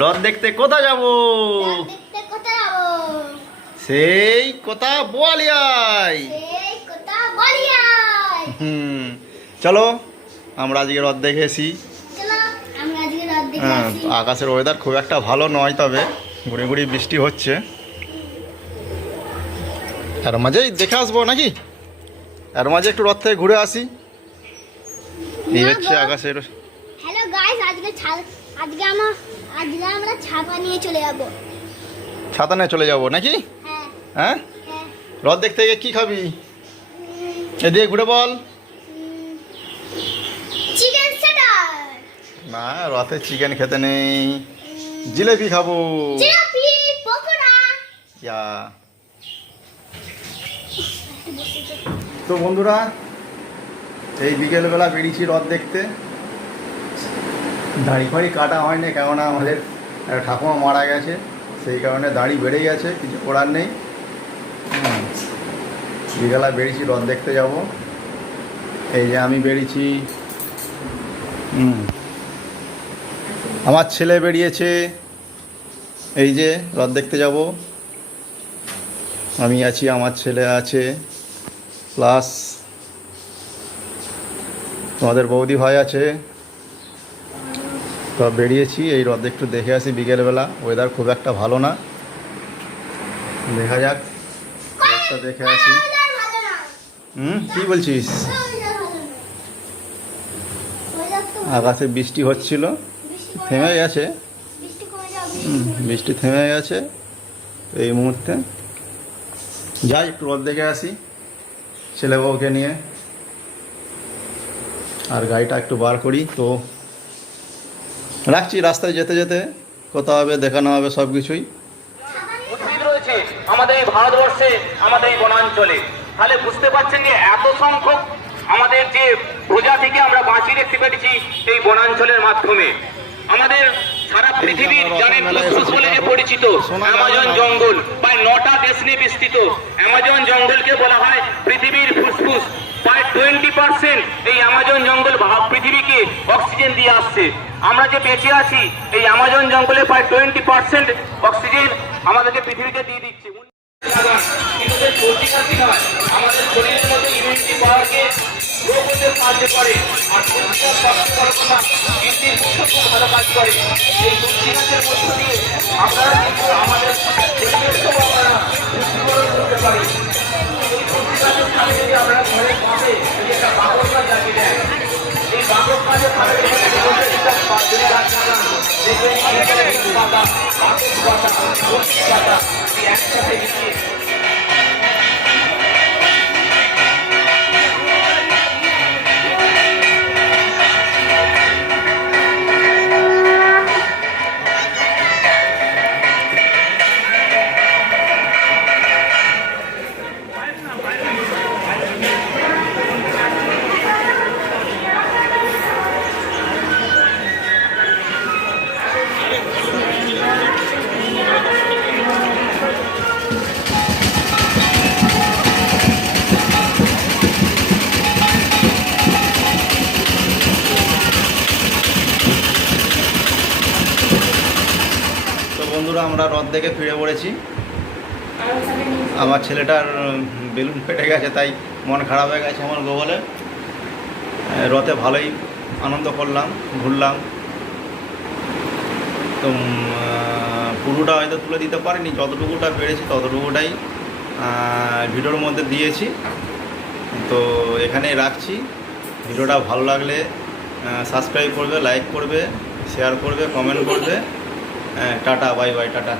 রথ দেখতে কোথায় যাব? সেই কথা বোয়ালিয়ায়। চলো আমরা আজকে রথ দেখেছি। আকাশের ওয়েদার খুব একটা ভালো নয়, তবে গুড়ি গুড়ি বৃষ্টি হচ্ছে। তার মাঝেই দেখে আসবো নাকি? তার মাঝে একটু রথ থেকে ঘুরে আসি। এই হচ্ছে আকাশের। হ্যালো গাইস, আজকে আমরা ছাতা নিয়ে চলে যাব। ছাতা নিয়ে চলে যাব নাকি? হ্যাঁ, রথ দেখতে গিয়ে কি খাবি? এদিকে ঘুরে বল। চিকেন সেটার। না, রথে চিকেন খেতে নেই, জিলেপি খাবো। জিলাপি পকোড়া। ইয়া। তো বন্ধুরা, এই বিকেলবেলা বেরিয়েছি রথ দেখতে। দাড়ি ফাড়ি কাটা হয়নি, কেননা আমাদের ঠাকুমা মারা গেছে, সেই কারণে দাড়ি বেড়ে গেছে, কিছু করার নেই। বিকেলা বেরিয়েছি রথ দেখতে যাব। এই যে আমি বেরিয়েছি, আমার ছেলে বেরিয়েছে। এই যে রথ দেখতে যাব, আমি আছি, আমার ছেলে আছে, প্লাস তোমাদের বৌদি ভাই আছে। তো বেরিয়েছি এই রথ একটু দেখে আসি বিকেলবেলা। ওয়েদার খুব একটা ভালো না, দেখা যাক, রথটা দেখে আসি। কি বলছিস? আকাশে বৃষ্টি হচ্ছিল, থেমে গেছে। বৃষ্টি থেমে গেছে এই মুহূর্তে। যাই একটু রথ দেখে আসি ছেলে বউকে নিয়ে, আর গাড়িটা একটু বার করি। তো রাখছি, রাস্তায় যেতে যেতে কোথাও হবে, দেখানো হবে সব কিছুই। উদ্ভিদ রয়েছে আমাদের এই ভারতবর্ষে, আমাদের এই বনাঞ্চলে। তাহলে বুঝতে পারছেন যে এত সংখ্যক আমাদের যে প্রজাতিকে আমরা বাঁচিয়ে রাখতে পেরেছি এই বনাঞ্চলের মাধ্যমে। আমাদের সারা পৃথিবীর জানেন ফুসফুস বলে যে পরিচিত অ্যামাজন জঙ্গল, প্রায় 9টা দেশ নিয়ে বিস্তৃত অ্যামাজন জঙ্গলকে বলা হয় পৃথিবীর ফুসফুস। প্রায় 20% এই অ্যামাজন জঙ্গল পৃথিবীকে অক্সিজেন দিয়ে আসছে। আমরা যে বেঁচে আছি এই অ্যামাজন জঙ্গলে প্রায় 20% অক্সিজেন আমাদেরকে পৃথিবীকে দিয়ে দিচ্ছে। আমাদের শরীরের মধ্যে ইমিউনিটি পাওয়ারকে গ্রো করতে সাহায্য করে, আর খুব ভালো কাজ করে। এই তুলসী গাছের মধ্য দিয়ে আপনারা কিন্তু আমাদের পরিবেশকেও আপনারা পুষ্টিকরণ করতে পারেন। এই তুলসী গাছের সাথে যদি আপনারা ঘরে পাবে একটা বাগর গাছ লাগিয়ে দেন, এই বাগর গাছের সাথে গাছ লাগান, দেখবেন পাতা, বাগর পাতা, তুলসী পাতা একসাথে মিশিয়ে বন্ধুরা, আমরা রথ দেখে ফিরে পড়েছি। আমার ছেলেটার বেলুন ফেটে গেছে, তাই মন খারাপ হয়ে গেছে আমার গোবলে। রথে ভালোই আনন্দ করলাম, ঘুরলাম। তো পুরোটা হয়তো তুলে দিতে পারিনি, যতটুকুটা পেরেছি ততটুকুটাই ভিডিওর মধ্যে দিয়েছি। তো এখানেই রাখছি। ভিডিওটা ভালো লাগলে সাবস্ক্রাইব করবে, লাইক করবে, শেয়ার করবে, কমেন্ট করবে। Tata, bye bye, tata.